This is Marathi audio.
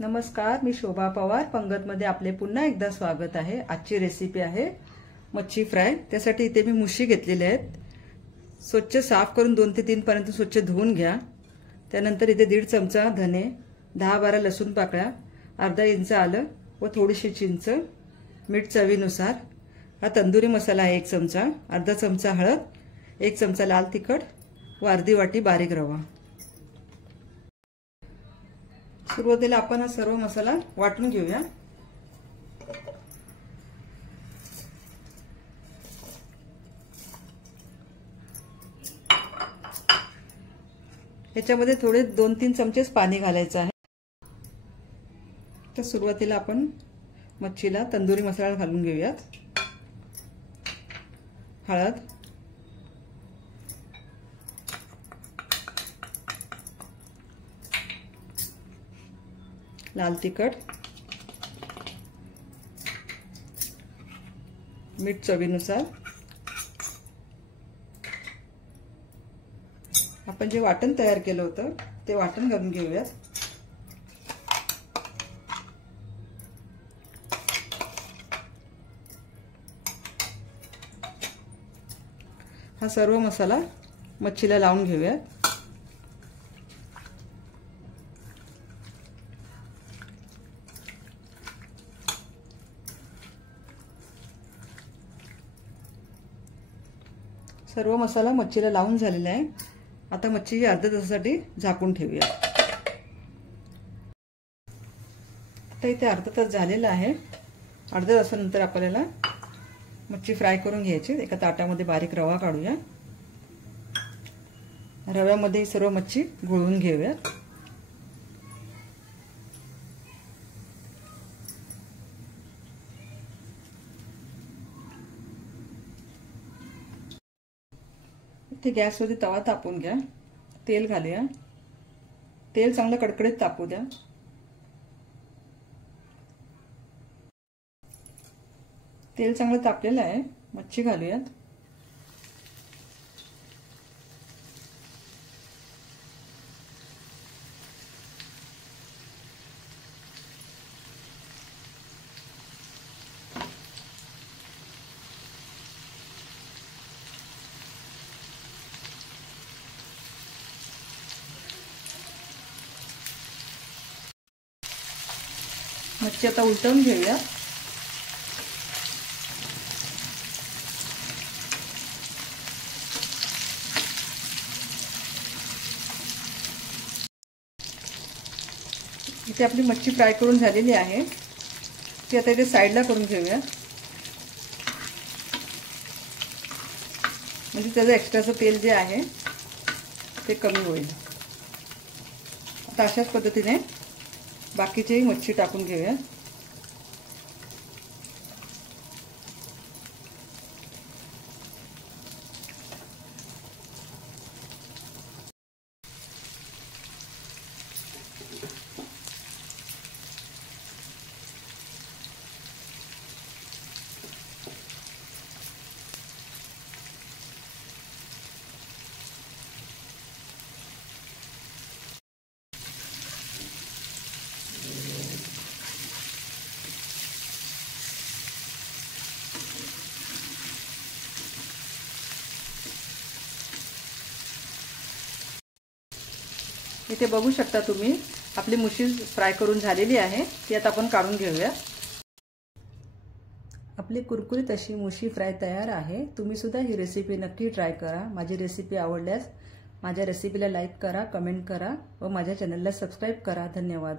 नमस्कार, मी शोभा पवार पंगतमध्ये आपले पुन्हा एकदा स्वागत आहे। आजची रेसिपी आहे मच्छी फ्राय। त्यासाठी इथे मी मुशी घेतलेल्या आहेत। स्वच्छ साफ करून 2 ते 3 पर्यंत स्वच्छ धुवून घ्या। त्यानंतर इथे 1.5 चमचा धने, 10-12 लसूण पाकळ्या, अर्धा इंच आलं व थोडीशी चिंच, मीठ चवीनुसार। हा तंदुरी मसाला आहे 1 चमचा, अर्धा चमचा हळद, 1 चमचा लाल तिखट व अर्धी वाटी बारीक रवा। सुरुवातीला आपण हा सर्व मसाला वाटून घेऊया। याच्यामध्ये थोडे 2-3 चमचे पाणी घालायचं आहे। तर सुरुवातीला आपण मच्छीला तंदुरी मसाला घालून घेऊयात। हळद, लाल तिखट, मीठ चवीनुसार। आपण जे वाटण तयार केलं होतं ते वाटण घालून घेऊयात। हा सर्व मसाला मच्छीला लावून घेऊयात। सर्व मसाला मच्छीला लावून झालेला आहे। आता मच्छी अर्ध्या तासासाठी झाकून ठेवूया। आता इथे अर्धा तास झालेला आहे। अर्ध्या तासानंतर आपल्याला मच्छी फ्राय करून घ्यायची। एका ताटामध्ये बारीक रवा काढूया। रव्यामध्ये सर्व मच्छी घोळवून घेऊया। इथे गॅसवरती तवा तापवून घ्या। तेल घालूया। तेल चांगलं कडकडीत तापू द्या। तेल चांगलं तापलेलं आहे। मच्छी घालूयात। मच्छी आता उलटवून घेऊया। इथे आपली मच्छी फ्राय करून झालेली आहे। ती आता इथे साईडला करून घेऊया, म्हणजे त्याचं एक्स्ट्राचं तेल जे आहे ते कमी होईल। आता अशाच पद्धतीने बाकीची मच्छी टाकून घेऊया। इथे बघू शकता तुम्ही आपली मुशी फ्राय करून झालेली आहे। ती आता आपण काढून घेऊया। आपली कुरकुरीत अशी मुशी फ्राय तयार आहे। तुम्ही सुद्धा ही रेसिपी नक्की ट्राय करा। माझी रेसिपी आवडल्यास माझ्या रेसिपीला लाईक करा, कमेंट करा व माझ्या चॅनलला सबस्क्राइब करा। धन्यवाद।